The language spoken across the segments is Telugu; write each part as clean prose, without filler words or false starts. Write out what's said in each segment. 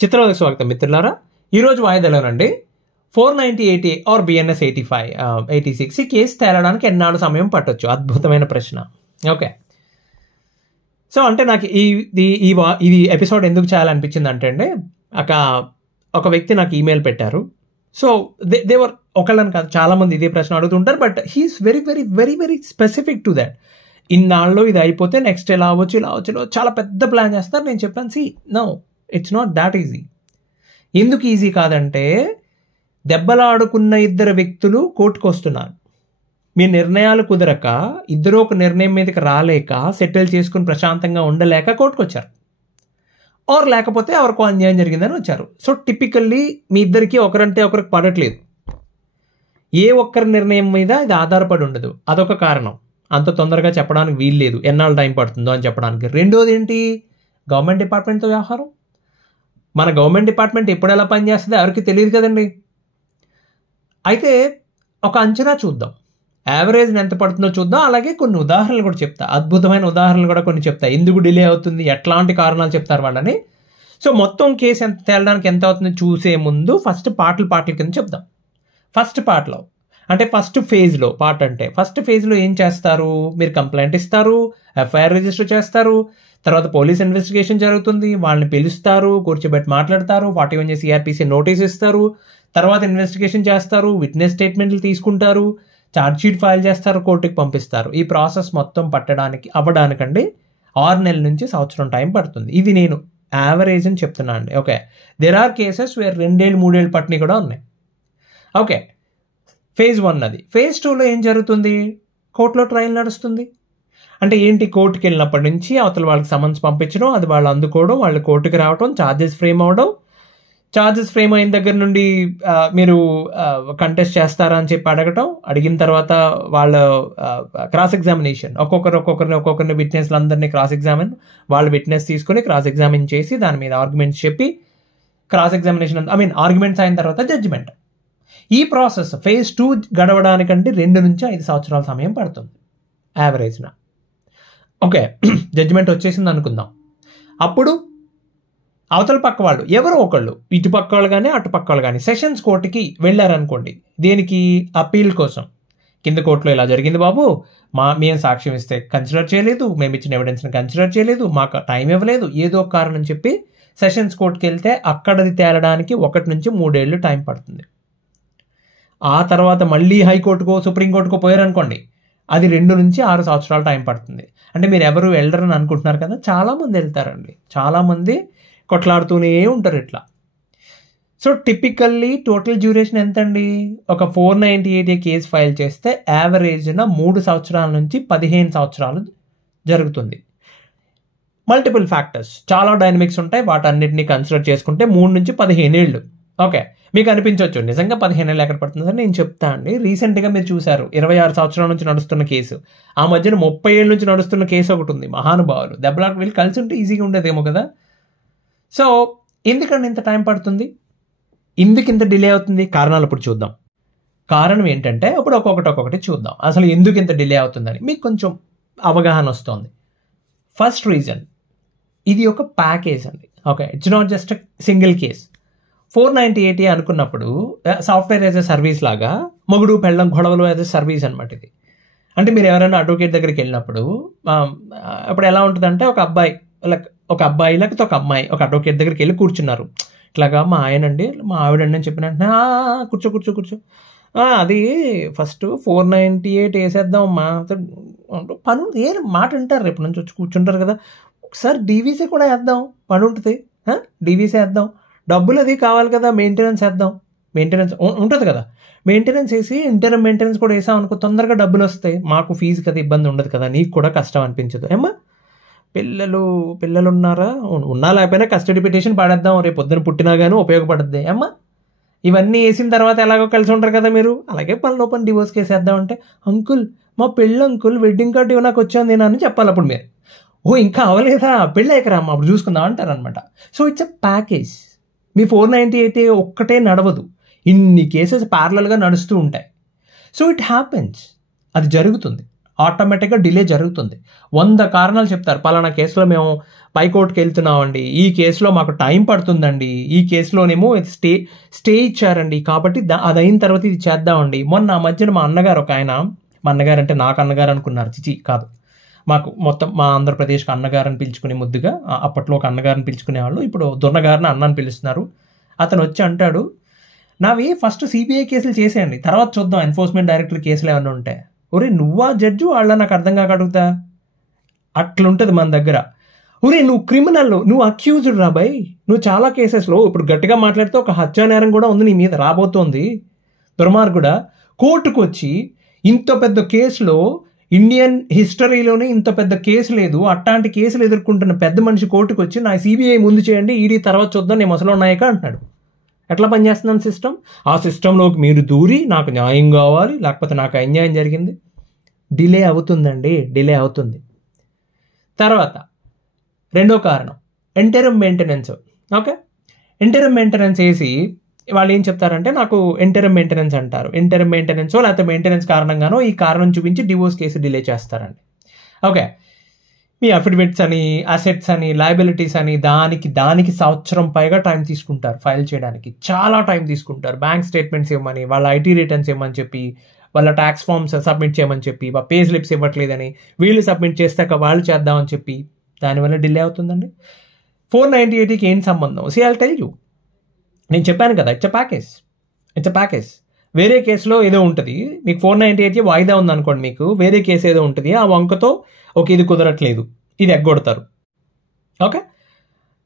చిత్రాలకు స్వాగతం మిత్రులారా. ఈరోజు వాయిదాలోనండి 490 ఆర్ బిఎన్ఎస్ 86 ఈ కేసు తేలడానికి ఎన్నాళ్ళు సమయం పట్టొచ్చు? అద్భుతమైన ప్రశ్న. ఓకే, సో అంటే నాకు ఇది ఎపిసోడ్ ఎందుకు చేయాలనిపించింది అంటే అండి, ఒక వ్యక్తి నాకు ఈమెయిల్ పెట్టారు. సో దేవర్ ఒకళ్ళని కాదు, చాలామంది ఇదే ప్రశ్న అడుగుతుంటారు. But he's very very very very specific to that. ఇన్నాళ్ళు ఇది అయిపోతే నెక్స్ట్ ఇలా అవ్వచ్చు, ఇలా అవ్వచ్చు, చాలా పెద్ద ప్లాన్ చేస్తారు. నేను చెప్పాను, no, it's not that easy. ఎందుకు ఈజీ కాదంటే, దెబ్బలాడుకున్న ఇద్దరు వ్యక్తులు కోర్టుకు వస్తున్నారు. మీ నిర్ణయాలు కుదరక ఇద్దరు ఒక నిర్ణయం మీదకి రాలేక సెటిల్ చేసుకుని ప్రశాంతంగా ఉండలేక కోర్టుకు వచ్చారు. ఆర్ లేకపోతే ఎవరికో అన్యాయం జరిగిందని వచ్చారు. సో టిపికల్లీ మీ ఇద్దరికి ఒకరంటే ఒకరికి పడట్లేదు. ఏ ఒక్కరి నిర్ణయం మీద ఇది ఆధారపడి ఉండదు. అదొక కారణం. అంత తొందరగా చెప్పడానికి వీల్లేదు, ఎన్నాళ్ళు టైం పడుతుందో అని చెప్పడానికి. రెండోది ఏంటి? గవర్నమెంట్ డిపార్ట్మెంట్తో వ్యవహారం. మన గవర్నమెంట్ డిపార్ట్మెంట్ ఎప్పుడు ఎలా పనిచేస్తుందో ఎవరికి తెలియదు కదండి. అయితే ఒక అంచనా చూద్దాం, యావరేజ్ ఎంత పడుతుందో చూద్దాం. అలాగే కొన్ని ఉదాహరణలు కూడా చెప్తా, అద్భుతమైన ఉదాహరణలు కూడా కొన్ని చెప్తా, ఎందుకు డిలే అవుతుంది, ఎట్లాంటి కారణాలు చెప్తారు వాళ్ళని. సో మొత్తం కేసు ఎంత తేలడానికి ఎంత అవుతుందో చూసే ముందు ఫస్ట్ పాటల కింద చెప్దాం. ఫస్ట్ పార్ట్లో అంటే ఫస్ట్ ఫేజ్లో ఏం చేస్తారు? మీరు కంప్లైంట్ ఇస్తారు, ఎఫ్ఐఆర్ రిజిస్టర్ చేస్తారు, తర్వాత పోలీస్ ఇన్వెస్టిగేషన్ జరుగుతుంది, వాళ్ళని పిలుస్తారు, కూర్చోబెట్టి మాట్లాడతారు, 41 CRPC నోటీస్ ఇస్తారు, తర్వాత ఇన్వెస్టిగేషన్ చేస్తారు, విట్నెస్ స్టేట్మెంట్లు తీసుకుంటారు, ఛార్జ్షీట్ ఫైల్ చేస్తారు, కోర్టుకి పంపిస్తారు. ఈ ప్రాసెస్ మొత్తం అవ్వడానికండి 6 నెలల నుంచి సంవత్సరం టైం పడుతుంది. ఇది నేను యావరేజ్ అని చెప్తున్నా అండి. Okay, there are cases where 2 ఏళ్ళు 3 ఏళ్ళు పట్టినవి కూడా ఉన్నాయి. ఓకే, ఫేజ్ 1 అది. ఫేజ్ 2లో ఏం జరుగుతుంది? కోర్టులో ట్రయల్ నడుస్తుంది. అంటే ఏంటి? కోర్టుకి వెళ్ళినప్పటి నుంచి అవతల వాళ్ళకి సమన్స్ పంపించడం, అది వాళ్ళు అందుకోవడం, వాళ్ళు కోర్టుకి రావడం, ఛార్జెస్ ఫ్రేమ్ అవ్వడం, ఛార్జెస్ ఫ్రేమ్ అయిన దగ్గర నుండి మీరు కంటెస్ట్ చేస్తారా అని చెప్పి అడిగిన తర్వాత వాళ్ళ క్రాస్ ఎగ్జామినేషన్, ఒక్కొక్కరిని విట్నెస్లు అందరినీ క్రాస్ ఎగ్జామిన్, వాళ్ళు విట్నెస్ తీసుకొని క్రాస్ ఎగ్జామిన్ చేసి దాని మీద ఆర్గ్యుమెంట్స్ చెప్పి క్రాస్ ఎగ్జామినేషన్ ఆర్గ్యుమెంట్స్ అయిన తర్వాత జడ్జిమెంట్. ఈ ప్రాసెస్ ఫేజ్ 2 గడవడానికంటే 2 నుంచి 5 సంవత్సరాల సమయం పడుతుంది యావరేజ్న. ఓకే, జడ్జిమెంట్ వచ్చేసింది అనుకుందాం. అప్పుడు అవతల పక్క వాళ్ళు ఎవరో ఒకళ్ళు, ఇటు పక్క వాళ్ళు కానీ అటు పక్క వాళ్ళు కానీ సెషన్స్ కోర్టుకి వెళ్ళారనుకోండి. దేనికి? అప్పీల్ కోసం. కింద కోర్టులో ఇలా జరిగింది బాబు, మేము సాక్ష్యం ఇస్తే కన్సిడర్ చేయలేదు, మేము ఇచ్చిన ఎవిడెన్స్ని కన్సిడర్ చేయలేదు, మాకు టైం ఇవ్వలేదు, ఏదో ఒక కారణం చెప్పి సెషన్స్ కోర్టుకి వెళ్తే అక్కడది తేలడానికి 1 నుంచి 3 ఏళ్ళు టైం పడుతుంది. ఆ తర్వాత మళ్ళీ హైకోర్టుకో సుప్రీంకోర్టుకో పోయారనుకోండి, అది 2 నుంచి 6 సంవత్సరాలు టైం పడుతుంది. అంటే మీరు ఎవరు వెళ్ళరని అనుకుంటున్నారు కదా, చాలామంది వెళ్తారండి, చాలామంది కొట్లాడుతూనే ఉంటారు ఇట్లా. సో టిపికల్లీ టోటల్ డ్యూరేషన్ ఎంతండి? ఒక 498 కేసు ఫైల్ చేస్తే యావరేజ్న 3 సంవత్సరాల నుంచి 15 సంవత్సరాలు జరుగుతుంది. మల్టిపుల్ ఫ్యాక్టర్స్, చాలా డైనమిక్స్ ఉంటాయి, వాటన్నిటిని కన్సిడర్ చేసుకుంటే 3 నుంచి 15 ఏళ్ళు. ఓకే, మీకు అనిపించవచ్చు నిజంగా 15 ఏళ్ళు ఎక్కడ పడుతుందని. నేను చెప్తా అండి, రీసెంట్గా మీరు చూశారు 26 సంవత్సరాల నుంచి నడుస్తున్న కేసు, ఆ మధ్యన 30 ఏళ్ళ నుంచి నడుస్తున్న కేసు ఒకటి ఉంది. మహానుభావులు దెబ్బలాట, వీళ్ళు కలిసి ఉంటే ఈజీగా ఉండేదేమో కదా. సో ఎందుకంటే ఇంత టైం పడుతుంది, ఎందుకు ఇంత డిలే అవుతుంది? కారణాలు ఇప్పుడు చూద్దాం. కారణం ఏంటంటే ఇప్పుడు ఒక్కొక్కటి చూద్దాం, అసలు ఎందుకు ఇంత డిలే అవుతుందని మీకు కొంచెం అవగాహన వస్తుంది. ఫస్ట్ రీజన్, ఇది ఒక ప్యాకేజ్ అండి. Okay, it's not just single case. 498 అనుకున్నప్పుడు సాఫ్ట్వేర్ యాజ్ ఎ సర్వీస్ లాగా, మొగుడు పెళ్ళం గొడవలు యాజ్ ఎ సర్వీస్ అనమాట ఇది. అంటే మీరు ఎవరైనా అడ్వకేట్ దగ్గరికి వెళ్ళినప్పుడు ఇప్పుడు ఎలా ఉంటుందంటే, ఒక అబ్బాయి లేకపోతే ఒక అమ్మాయి ఒక అడ్వకేట్ దగ్గరికి వెళ్ళి కూర్చున్నారు. ఇట్లాగా మా ఆయనండి, మా ఆవిడండి అని చెప్పిన కూర్చో అది ఫస్ట్ 498 వేసేద్దాం మా పని ఏం మాట అంటారు, రేపు నుంచి వచ్చి కూర్చుంటారు కదా, ఒకసారి డీవీసీ కూడా వేద్దాం, పని ఉంటుంది, డీవీసీ వేద్దాం, డబ్బులు అది కావాలి కదా, మెయింటెనెన్స్ వేద్దాం, మెయింటెనెన్స్ ఉంటుంది కదా, మెయింటెనెన్స్ వేసి ఇంటర్మ్ మెయింటెనెన్స్ కూడా వేసాం అనుకో, తొందరగా డబ్బులు వస్తాయి, మాకు ఫీజు కదా ఇబ్బంది ఉండదు కదా, నీకు కూడా కష్టం అనిపించదు. ఏమ్మా పిల్లలు ఉన్నారా? ఉన్నా లేకపోయినా కస్టడీ పిటిషన్ పడేద్దాం, రేపు పొద్దున పుట్టినా కానీ ఉపయోగపడుద్ది. ఏమ్మా ఇవన్నీ వేసిన తర్వాత ఎలాగో కలిసి ఉంటారు కదా మీరు, అలాగే పని డివోర్స్ కేసు వేద్దాం అంటే, అంకుల్ మా అంకుల్ వెడ్డింగ్ కార్డు నాకు వచ్చాను నేను అని చెప్పాలి. అప్పుడు మీరు ఇంకా అవ్వలేదా, పెళ్ళి అయ్యాకరా అప్పుడు చూసుకుందాం అంటారు అనమాట. So it's a package. మీ 498 ఒక్కటే నడవదు, ఇన్ని కేసెస్ ప్యారలల్గా నడుస్తూ ఉంటాయి. సో ఇట్ హ్యాపెన్స్, అది జరుగుతుంది. ఆటోమేటిక్గా డిలే జరుగుతుంది. 100 కారణాలు చెప్తారు. పలానా కేసులో మేము పైకోర్టుకి వెళ్తున్నామండి, ఈ కేసులో మాకు టైం పడుతుందండి, ఈ కేసులోనేమో స్టే ఇచ్చారండి, కాబట్టి అది అయిన తర్వాత ఇది చేద్దామండి. మొన్న మధ్యన మా అన్నగారు ఒక ఆయన, మా అన్నగారు అంటే నాకు అన్నగారు అనుకున్నారు, చిచి కాదు, మాకు మొత్తం మా ఆంధ్రప్రదేశ్కి అన్నగారని పిలుచుకునే ముద్దుగా, అప్పట్లో ఒక అన్నగారిని పిలుచుకునేవాళ్ళు, ఇప్పుడు దున్నగారిని అన్నని పిలుస్తున్నారు. అతను వచ్చి అంటాడు, నావి ఫస్ట్ సిబిఐ కేసులు చేసేయండి, తర్వాత చూద్దాం ఎన్ఫోర్స్మెంట్ డైరెక్టర్ కేసులు ఏమైనా ఉంటాయి. ఒరే నువ్వా జడ్జు వాళ్ళ, నాకు అర్థం కాక అడుగుతా. అట్లుంటుంది మన దగ్గర. ఒరే నువ్వు క్రిమినల్, నువ్వు అక్యూజ్డ్ రా బై, నువ్వు చాలా కేసెస్లో ఇప్పుడు గట్టిగా మాట్లాడితే ఒక హత్యా నేరం కూడా ఉంది నీ మీద రాబోతోంది, దుర్మార్గుడా. కోర్టుకు వచ్చి ఇంత పెద్ద కేసులో, ఇండియన్ హిస్టరీలోనే ఇంత పెద్ద కేసు లేదు, అట్లాంటి కేసులు ఎదుర్కొంటున్న పెద్ద మనిషి కోర్టుకు వచ్చి నా సిబిఐ ముందు చేయండి, ఈడీ తర్వాత చూద్దాం నేను అసలు ఉన్నాయక అంటున్నాడు. ఎట్లా పనిచేస్తున్నాను సిస్టమ్? ఆ సిస్టంలోకి మీరు దూరి నాకు న్యాయం కావాలి, లేకపోతే నాకు అన్యాయం జరిగింది, డిలే అవుతుందండి, డిలే అవుతుంది. తర్వాత రెండో కారణం interim maintenance. Okay, interim maintenance వేసి వాళ్ళు ఏం చెప్తారంటే, నాకు ఇంటరిమ్ మెయింటెనెన్స్ అంటారు. ఇంటరిమ్ మెయింటెనెన్సో లేకపోతే మెయింటెనెన్స్ కారణంగానో ఈ కారణం చూపించి డివోర్స్ కేసు డిలే చేస్తారండి. ఓకే, మీ అఫిడవిట్స్ అని, అసెట్స్ అని, లయబిలిటీస్ అని, దానికి సంవత్సరం పైగా టైం తీసుకుంటారు ఫైల్ చేయడానికి, చాలా టైం తీసుకుంటారు. బ్యాంక్ స్టేట్మెంట్స్ ఇవ్వమని, వాళ్ళ ఐటీ రిటర్న్స్ ఇవ్వమని చెప్పి, వాళ్ళ ట్యాక్స్ ఫామ్స్ సబ్మిట్ చేయమని చెప్పి, పే స్లిప్స్ ఇవ్వట్లేదని వీళ్ళు సబ్మిట్ చేస్తాక వాళ్ళు చేద్దామని చెప్పి, దానివల్ల డిలే అవుతుందండి. 498కి ఏం సంబంధం? సి ఐల్ టెల్ యూ, నేను చెప్పాను కదా, ఇట్స్ ఎ ప్యాకేజ్. వేరే కేసులో ఏదో ఉంటుంది, మీకు 498 వాయిదా ఉందనుకోండి, మీకు వేరే కేసు ఏదో ఉంటుంది, ఆ వంకతో ఓకే ఇది కుదరట్లేదు, ఇది ఎగ్గొడతారు. ఓకే,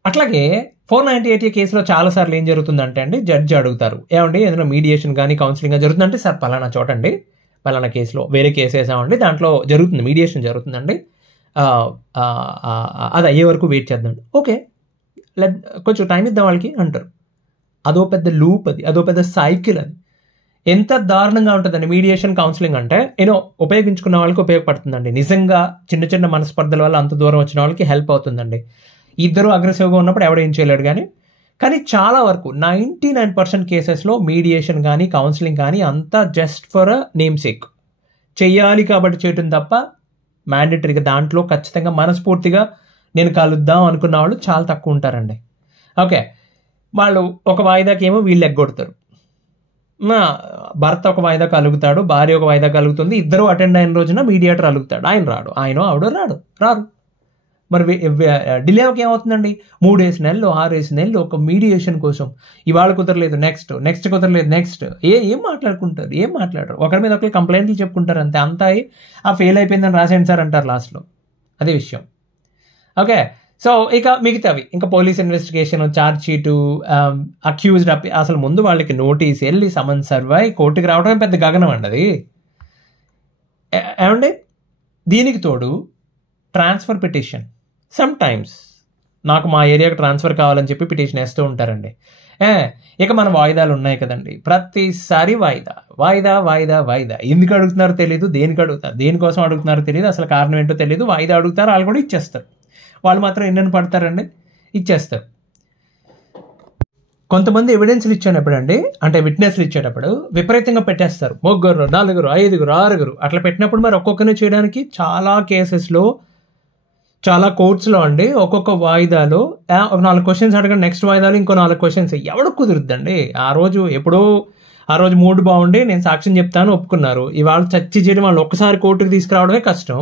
అట్లాగే 498 కేసులో చాలాసార్లు ఏం జరుగుతుందంటే అండి, జడ్జి అడుగుతారు, ఏమండి ఏదైనా మీడియేషన్ కానీ కౌన్సిలింగ్ కానీ జరుగుతుందంటే, సార్ పలానా చోటండి, పలానా కేసులో వేరే కేసు వేసామండి, దాంట్లో జరుగుతుంది, మీడియేషన్ జరుగుతుందండి, అది అయ్యే వరకు వెయిట్ చేద్దాం. ఓకే, కొంచెం టైం ఇద్దాం వాళ్ళకి అంటారు. అదో పెద్ద లూప్, అదో పెద్ద సైకిల్. అది ఎంత దారుణంగా ఉంటుందండి మీడియేషన్ కౌన్సిలింగ్ అంటే. ఉపయోగించుకున్న వాళ్ళకి ఉపయోగపడుతుందండి, నిజంగా చిన్న చిన్న మనస్పర్ధల వల్ల అంత దూరం వచ్చిన వాళ్ళకి హెల్ప్ అవుతుందండి. ఇద్దరు అగ్రెసివ్గా ఉన్నప్పుడు ఎవడేం చేయలేడు. కానీ చాలా వరకు 99% కేసెస్లో మీడియేషన్ కానీ కౌన్సిలింగ్ కానీ అంతా just for a name sake, చెయ్యాలి కాబట్టి చేయటం తప్ప మ్యాండేటరీగా దాంట్లో ఖచ్చితంగా మనస్ఫూర్తిగా నేను కలుద్దాం అనుకున్న వాళ్ళు చాలా తక్కువ ఉంటారండి. ఓకే, వాళ్ళు ఒక వాయిదాకి ఏమో వీళ్ళు ఎగ్గొడతారు, భర్త ఒక వాయిదా కలుగుతాడు, భార్య ఒక వాయిదా కలుగుతుంది, ఇద్దరు అటెండ్ అయిన రోజున మీడియేటర్ అలుగుతాడు, ఆయన రాడు, ఆవిడ రారు. మరి డిలే ఏమవుతుందండి, 3 నెలలు 6 నెలలు ఒక మీడియేషన్ కోసం. ఇవాళ కుదరలేదు, నెక్స్ట్ కుదరలేదు, ఏం మాట్లాడరు, ఒకరి మీద ఒకరు కంప్లైంట్లు చెప్పుకుంటారు, అంతా ఆ ఫెయిల్ అయిపోయిందని రాసేయండి సార్ అంటారు లాస్ట్లో. అదే విషయం. ఓకే, సో ఇక మిగతావి ఇంకా police investigation, charge sheet, accused అసలు ముందు వాళ్ళకి నోటీస్ వెళ్ళి సమన్ సర్వ్ అయ్యి కోర్టుకి రావడం పెద్ద గగనం అండి అది. ఏమండి దీనికి తోడు ట్రాన్స్ఫర్ పిటిషన్, సమ్ టైమ్స్ నాకు మా ఏరియాకి ట్రాన్స్ఫర్ కావాలని చెప్పి పిటిషన్ వేస్తూ ఉంటారండి. ఇక మన వాయిదాలు ఉన్నాయి కదండి, ప్రతిసారి వాయిదా. ఎందుకు అడుగుతున్నారో తెలియదు, దేనికోసం అడుగుతున్నారో తెలియదు, అసలు కారణం ఏంటో తెలియదు, వాయిదా అడుగుతారు, వాళ్ళు కూడా ఇచ్చేస్తారు. వాళ్ళు మాత్రం ఎన్నెన్ని పడతారండి, ఇచ్చేస్తారు. కొంతమంది ఎవిడెన్స్లు ఇచ్చేటప్పుడు అంటే విట్నెస్లు ఇచ్చేటప్పుడు విపరీతంగా పెట్టేస్తారు, 3, 4, 5, 6 అట్లా పెట్టినప్పుడు మరి ఒక్కొక్కరిని చేయడానికి చాలా కేసెస్లో, చాలా కోర్ట్స్లో ఒక్కొక్క వాయిదాలో 4 క్వశ్చన్స్ అడగండి, నెక్స్ట్ వాయిదాలో ఇంకో 4 క్వశ్చన్స్. ఎవడు కుదురుద్దండి ఆ రోజు మూడ్ బాగుండి నేను సాక్ష్యం చెప్తాను ఒప్పుకున్నారు, ఇవాళ చచ్చి చేయడం వాళ్ళు ఒక్కసారి కోర్టుకు తీసుకురావడమే కష్టం.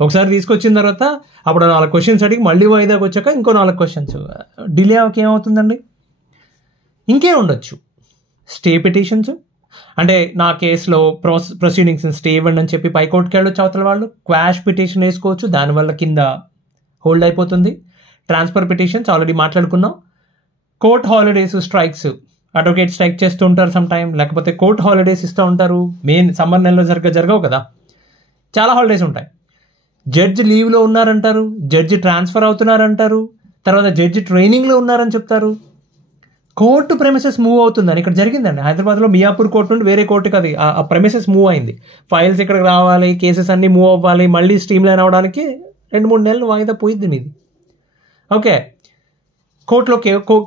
ఒకసారి తీసుకొచ్చిన తర్వాత అప్పుడు 4 క్వశ్చన్స్ అడిగి మళ్ళీ వాయిదాకి వచ్చాక ఇంకో 4 క్వశ్చన్స్, డిలే ఏమవుతుందండి? ఇంకేం ఉండొచ్చు, స్టే పిటిషన్స్, అంటే నా కేసులో ప్రొసీడింగ్స్ స్టే ఇవ్వండి అని చెప్పి పైకోర్టుకి వెళ్ళొచ్చు అవతల వాళ్ళు, క్వాష్ పిటిషన్ వేసుకోవచ్చు, దానివల్ల కింద హోల్డ్ అయిపోతుంది. ట్రాన్స్ఫర్ పిటిషన్స్ ఆల్రెడీ మాట్లాడుకున్నాం. Court holidays, strikes, advocate strike చేస్తూ ఉంటారు సమ్ టైం, లేకపోతే కోర్ట్ హాలిడేస్ ఇస్తూ ఉంటారు. సమ్మర్ నెలలో జరగవు కదా, చాలా హాలిడేస్ ఉంటాయి. జడ్జి లీవ్లో ఉన్నారంటారు, జడ్జి ట్రాన్స్ఫర్ అవుతున్నారంటారు, తర్వాత జడ్జి ట్రైనింగ్లో ఉన్నారని చెప్తారు. కోర్టు ప్రెమిసెస్ మూవ్ అవుతుందని ఇక్కడ జరిగిందండి. హైదరాబాద్లో మియాపూర్ కోర్టు నుండి వేరే కోర్టుకి అది ఆ ప్రెమిసెస్ మూవ్ అయింది. ఫైల్స్ ఇక్కడికి రావాలి, కేసెస్ అన్నీ మూవ్ అవ్వాలి, మళ్ళీ స్ట్రీమ్ లైన్ అవ్వడానికి 2-3 నెలలు వాయిదా పోయింది మీది. ఓకే, కోర్టులో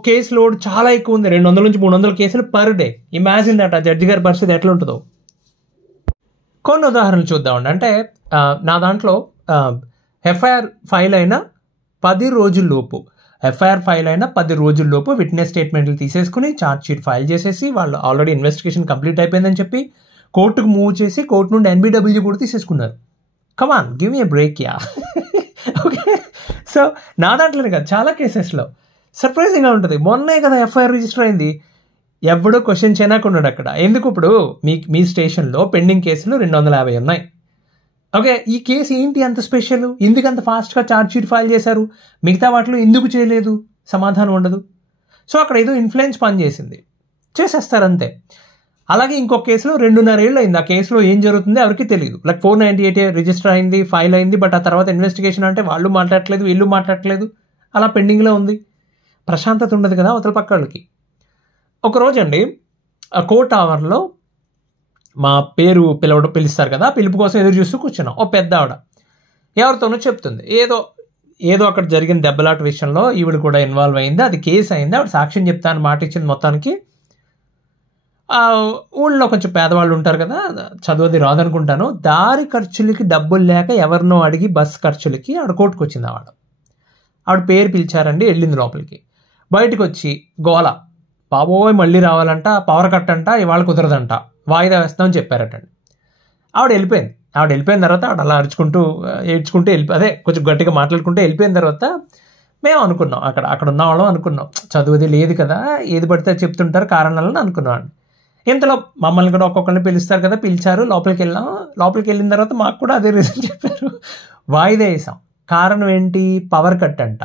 కేసు లోడ్ చాలా ఎక్కువ ఉంది, 200 నుంచి 300 కేసులు పర్ డే. ఇమాజిన్ దట్ ఆ జడ్జి గారి పరిస్థితి ఎట్లా ఉంటుందో. కొన్ని ఉదాహరణలు చూద్దామండి. అంటే నా దాంట్లో ఎఫ్ఐఆర్ ఫైల్ అయిన 10 రోజుల్లోపు విట్నెస్ స్టేట్మెంట్లు తీసేసుకుని ఛార్జ్ షీట్ ఫైల్ చేసేసి వాళ్ళు ఆల్రెడీ ఇన్వెస్టిగేషన్ కంప్లీట్ అయిపోయిందని చెప్పి కోర్టుకు మూవ్ చేసి కోర్టు నుండి NBW కూడా తీసేసుకున్నారు. Come on, give me a break యా. ఓకే, సో నా దాంట్లోనే కాదు, చాలా కేసెస్లో సర్ప్రైజింగ్గా ఉంటుంది. మొన్నే కదా ఎఫ్ఐఆర్ రిజిస్టర్ అయింది, ఎవడో క్వశ్చన్ చేయనాకున్నాడు అక్కడ. ఎందుకు? ఇప్పుడు మీ స్టేషన్లో పెండింగ్ కేసులు 250 ఉన్నాయి. ఓకే, ఈ కేసు ఏంటి అంత స్పెషల్, ఎందుకు అంత ఫాస్ట్గా ఛార్జ్ షీట్ ఫైల్ చేశారు, మిగతా వాటిలో ఎందుకు చేయలేదు, సమాధానం ఉండదు. సో అక్కడ ఏదో ఇన్ఫ్లుయెన్స్ పని చేసింది, చేసేస్తారు అంతే. అలాగే ఇంకొక కేసులో 2.5 ఏళ్ళు అయింది, ఆ కేసులో ఏం జరుగుతుందో ఎవరికి తెలియదు. లైక్ 498 రిజిస్టర్ అయింది, ఫైల్ అయింది, బట్ ఆ తర్వాత ఇన్వెస్టిగేషన్ అంటే వాళ్ళు మాట్లాడట్లేదు, వీళ్ళు మాట్లాడట్లేదు, అలా పెండింగ్లో ఉంది. ప్రశాంతత ఉండదు కదా అవతల పక్క వాళ్ళకి. ఒకరోజు అండి ఆ కోర్ట్ అవర్లో మా పేరు పిలుస్తారు కదా, పిలుపు కోసం ఎదురు చూస్తూ కూర్చున్నాం. ఓ పెద్ద ఆవిడ ఎవరితోనో చెప్తుంది, ఏదో అక్కడ జరిగిన దెబ్బలాట విషయంలో ఈవిడ కూడా ఇన్వాల్వ్ అయింది, అది కేసు అయింది, ఆవిడ సాక్ష్యం చెప్తాను మాట ఇచ్చింది. మొత్తానికి ఊళ్ళో కొంచెం పేదవాళ్ళు ఉంటారు కదా, చదువుది రాదనుకుంటాను, దారి ఖర్చులకి డబ్బులు లేక ఎవరినో అడిగి బస్ ఖర్చులకి ఆవిడ కోర్టుకు వచ్చింది. ఆవిడ పేరు పిలిచారండి, వెళ్ళింది లోపలికి. బయటకు వచ్చి గోల, బాబోయ్ మళ్ళీ రావాలంట, పవర్ కట్ అంట, ఇవాళ కుదరదంట, వాయిదా వేస్తామని చెప్పారటండి. ఆవిడ వెళ్ళిపోయిన తర్వాత ఆవిడ అలా ఏడ్చుకుంటూ అదే కొంచెం గట్టిగా మాట్లాడుకుంటూ వెళ్ళిపోయిన తర్వాత మేము అనుకున్నాం, అక్కడ ఉన్న వాళ్ళం అనుకున్నాం, చదువుది లేదు కదా, ఏది పడితే చెప్తుంటారు కారణాలను అనుకున్నాం. ఇంతలో మమ్మల్ని కూడా ఒక్కొక్కరిని పిలుస్తారు కదా, పిలిచారు, లోపలికి వెళ్ళిన తర్వాత మాకు కూడా అదే రీజన్ చెప్పారు, వాయిదా వేసాం. కారణం ఏంటి? పవర్ కట్ అంట.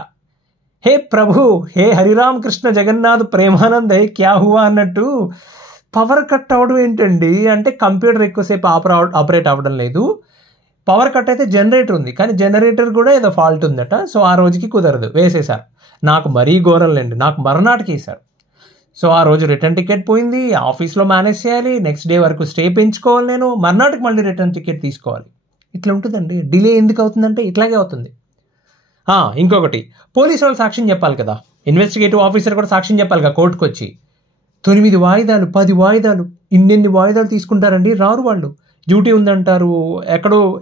హే ప్రభు, హే హరిరామ్ కృష్ణ జగన్నాథ్ ప్రేమానంద్, హే క్యా హువా అన్నట్టు పవర్ కట్ అవ్వడం ఏంటండి అంటే కంప్యూటర్ ఎక్కువసేపు ఆపరేట్ అవ్వడం లేదు. పవర్ కట్ అయితే జనరేటర్ ఉంది, కానీ జనరేటర్ కూడా ఏదో ఫాల్ట్ ఉందట. సో ఆ రోజుకి కుదరదు, వేసేశారు. నాకు మరీ ఘోరంలేండి, నాకు మర్నాటికి వేశారు. సో ఆ రోజు రిటర్న్ టికెట్ పోయింది, ఆఫీస్లో మేనేజ్ చేయాలి, నెక్స్ట్ డే వరకు స్టే పెంచుకోవాలి, నేను మర్నాటికి మళ్ళీ రిటర్న్ టికెట్ తీసుకోవాలి. ఇట్లా ఉంటుందండి. డిలే ఎందుకు అవుతుందంటే ఇట్లాగే అవుతుంది. ఇంకొకటి, పోలీసు వాళ్ళు సాక్ష్యం చెప్పాలి కదా, ఇన్వెస్టిగేటివ్ ఆఫీసర్ కూడా సాక్ష్యం చెప్పాలి కదా కోర్టుకు వచ్చి. 9 వాయిదాలు 10 వాయిదాలు, ఇన్నెన్ని వాయిదాలు తీసుకుంటారండి. రారు వాళ్ళు, డ్యూటీ ఉందంటారు,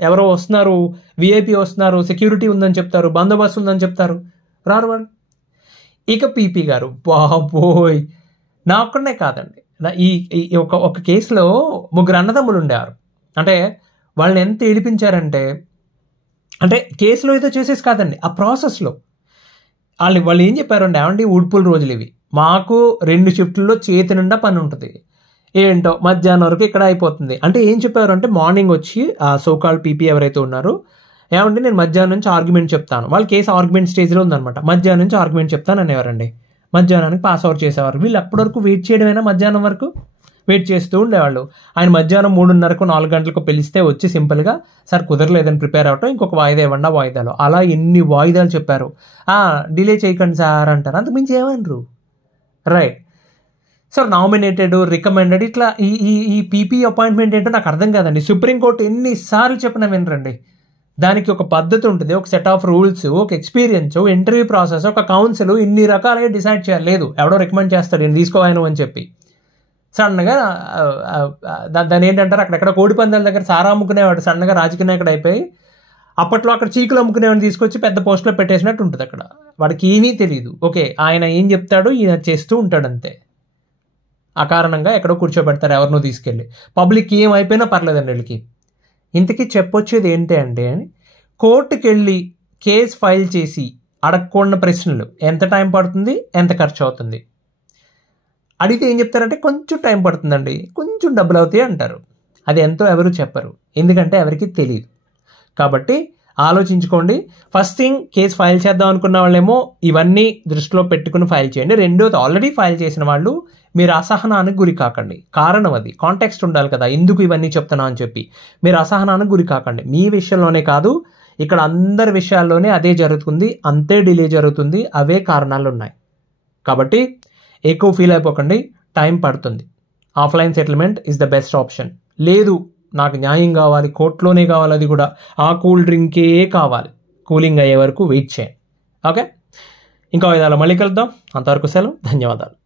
ఎవరో వస్తున్నారు, విఐపి వస్తున్నారు, సెక్యూరిటీ ఉందని చెప్తారు, బందోబస్తు ఉందని చెప్తారు, రారు వాళ్ళు. ఇక పీపీ గారు, బాబోయ్, నా ఒక్కడనే కాదండి, ఈ ఒక కేసులో 3 అన్నదమ్ములు ఉండేవారు. అంటే వాళ్ళని ఎంత ఏడిపించారంటే, అంటే కేసులో ఏదో చేసేసి కాదండి, ఆ ప్రాసెస్లో వాళ్ళు ఏం చెప్పారంటే, ఏమండి ఊడ్పుల రోజులు ఇవి, మాకు 2 షిఫ్ట్లలో చేతి నిండా పని ఉంటుంది, ఏంటో మధ్యాహ్నం వరకు ఇక్కడ అయిపోతుంది. అంటే ఏం చెప్పారు అంటే, మార్నింగ్ వచ్చి ఆ సోకాల్ పీపీ ఎవరైతే ఉన్నారో, ఏమంటే నేను మధ్యాహ్నం నుంచి ఆర్గ్యుమెంట్ చెప్తాను, వాళ్ళ కేసు ఆర్గ్యుమెంట్ స్టేజ్లో ఉందన్నమాట, మధ్యాహ్నం నుంచి ఆర్గ్యుమెంట్ చెప్తాను అనేవారండి. మధ్యాహ్నానికి పాస్ అవుట్ చేసేవారు. వీళ్ళు అప్పటి వరకు వెయిట్ చేయడమైనా మధ్యాహ్నం వరకు వెయిట్ చేస్తూ ఉండేవాళ్ళు. ఆయన మధ్యాహ్నం 3:30కు 4 గంటలకు పిలిస్తే వచ్చి సింపుల్గా సార్ కుదరలేదని ప్రిపేర్ అవటం, ఇంకొక వాయిదా ఇవ్వండి వాయిదాలు. అలా ఎన్ని వాయిదాలు చెప్పారు. డిలే చేయకండి సార్ అంటారు, అంతకు మించి ఏమనరు. రైట్. సో నామినేటెడ్, రికమెండెడ్, ఇట్లా ఈ పీపీ అపాయింట్మెంట్ ఏంటో నాకు అర్థం కాదండి. సుప్రీంకోర్టు ఎన్నిసార్లు చెప్పినా వినరండి. దానికి ఒక పద్ధతి ఉంటుంది, ఒక సెట్ ఆఫ్ రూల్స్, ఒక ఎక్స్పీరియన్స్, ఇంటర్వ్యూ ప్రాసెస్, ఒక కౌన్సిల్, ఇన్ని రకాలుగా డిసైడ్ చేయాలి. లేదు, ఎవడో రికమెండ్ చేస్తాడు నేను తీసుకోవాను అని చెప్పి సడన్గా దాన్ని ఏంటంటారు, అక్కడెక్కడ కోడి పందాల దగ్గర సారా అమ్ముకునేవాడు సడన్గా రాజకీయ నాయకుడు అయిపోయి, అప్పట్లో అక్కడ చీకులు అమ్ముకునేవాడిని తీసుకొచ్చి పెద్ద పోస్టులో పెట్టేసినట్టు ఉంటుంది. అక్కడ వాడికి ఏమీ తెలియదు. ఓకే, ఆయన ఏం చెప్తాడు ఈయన చేస్తూ ఉంటాడు అంతే. ఆ కారణంగా ఎక్కడో కూర్చోబెడతారు ఎవరినో తీసుకెళ్ళి. పబ్లిక్ ఏమైపోయినా పర్లేదండి వీళ్ళకి. ఇంతకీ చెప్పొచ్చేది ఏంటి అంటే, కోర్టుకి వెళ్ళి కేసు ఫైల్ చేసి అడగకూడని ప్రశ్నలు, ఎంత టైం పడుతుంది, ఎంత ఖర్చు అవుతుంది, అడిగితే ఏం చెప్తారంటే కొంచెం టైం పడుతుందండి, కొంచెం డబ్బులు అవుతాయి అంటారు. అది ఎంతో ఎవరు చెప్పరు, ఎందుకంటే ఎవరికి తెలియదు. కాబట్టి ఆలోచించుకోండి. ఫస్ట్ థింగ్, కేసు ఫైల్ చేద్దాం అనుకున్న వాళ్ళేమో ఇవన్నీ దృష్టిలో పెట్టుకుని ఫైల్ చేయండి. రెండోది, ఆల్రెడీ ఫైల్ చేసిన వాళ్ళు మీరు అసహనానికి గురి కాకండి. కారణం అది, కాంటెక్స్ట్ ఉండాలి కదా, ఎందుకు ఇవన్నీ చెప్తున్నా అని చెప్పి మీరు అసహనానికి గురి కాకండి. మీ విషయంలోనే కాదు, ఇక్కడ అందరి విషయాల్లోనే అదే జరుగుతుంది, అంతే డిలే జరుగుతుంది, అవే కారణాలు ఉన్నాయి. కాబట్టి ఎక్కువ ఫీల్ అయిపోకండి, టైం పడుతుంది. Offline settlement is the best option. లేదు నాకు న్యాయం కావాలి, కోర్టులోనే కావాలి, అది కూడా ఆ కూల్ డ్రింకే కావాలి, కూలింగ్ అయ్యే వరకు వెయిట్ చేయండి. ఓకే, ఇంకో విధాలు మళ్ళీ కలుద్దాం. అంతవరకు సెలవు, ధన్యవాదాలు.